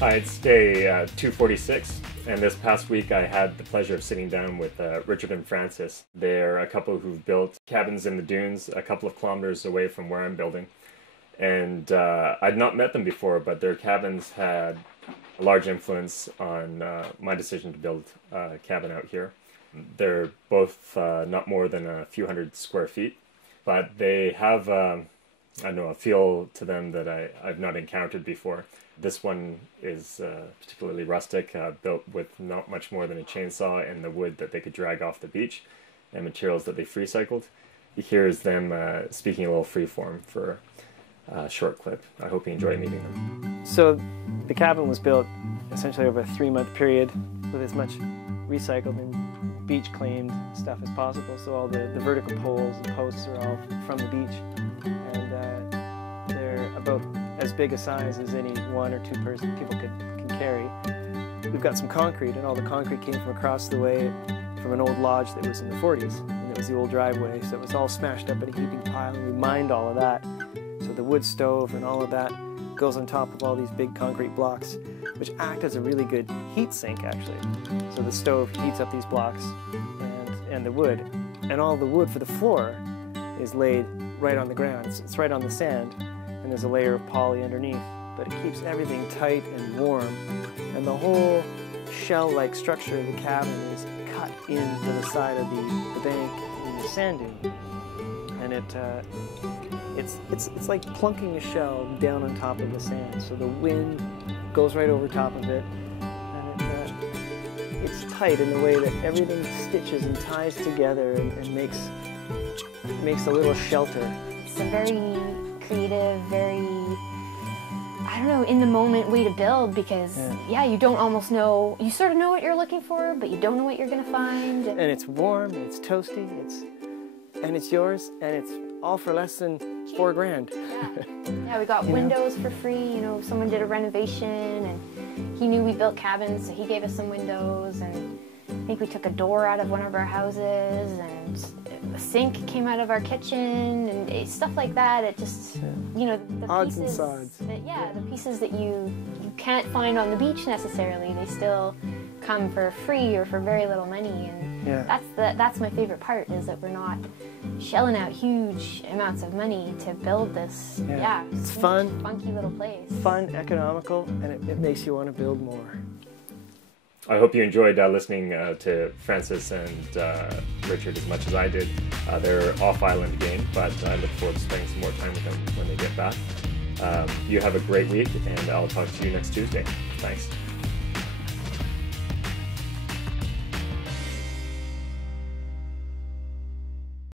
Hi, it's day 246, and this past week I had the pleasure of sitting down with Richard and Francis. They're a couple who've built cabins in the dunes a couple of kilometers away from where I'm building. And I'd not met them before, but their cabins had a large influence on my decision to build a cabin out here. They're both not more than a few hundred square feet, but they have I don't know, a feel to them that I've not encountered before. This one is particularly rustic, built with not much more than a chainsaw and the wood that they could drag off the beach and materials that they free cycled. Here's them speaking a little freeform for a short clip. I hope you enjoy meeting them. So the cabin was built essentially over a 3-month period with as much recycled and beach claimed stuff as possible. So all the vertical poles and posts are all from the beach. They're about as big a size as any 1 or 2 people can carry. We've got some concrete, and all the concrete came from across the way from an old lodge that was in the 40s, and it was the old driveway, so it was all smashed up in a heaping pile, and we mined all of that. So the wood stove and all of that goes on top of all these big concrete blocks, which act as a really good heat sink, actually. So the stove heats up these blocks and the wood, and all the wood for the floor is laid right on the ground. It's right on the sand, and there's a layer of poly underneath, but it keeps everything tight and warm. And the whole shell-like structure of the cabin is cut into the side of the bank in the sand dune. And it's like plunking a shell down on top of the sand. So the wind goes right over top of it, and it's tight in the way that everything stitches and ties together and makes a little shelter. It's a very creative, very, I don't know, in the moment way to build, because yeah, you don't almost know, you sort of know what you're looking for, but you don't know what you're gonna find. And it's warm, and it's toasty, and it's yours, and it's all for less than $4 grand. Yeah, we got windows for free. You know, someone did a renovation, and he knew we built cabins, so he gave us some windows, and I think we took a door out of one of our houses, and a sink came out of our kitchen, and stuff like that. It just, you know, the odds pieces, and sods. The pieces that you can't find on the beach necessarily, they still come for free or for very little money, and that's my favorite part, is that we're not shelling out huge amounts of money to build this. It's fun, funky little place. Fun, economical, and it makes you want to build more. I hope you enjoyed listening to Francis and Richard as much as I did. They're off-island again, but I look forward to spending some more time with them when they get back. You have a great week, and I'll talk to you next Tuesday. Thanks.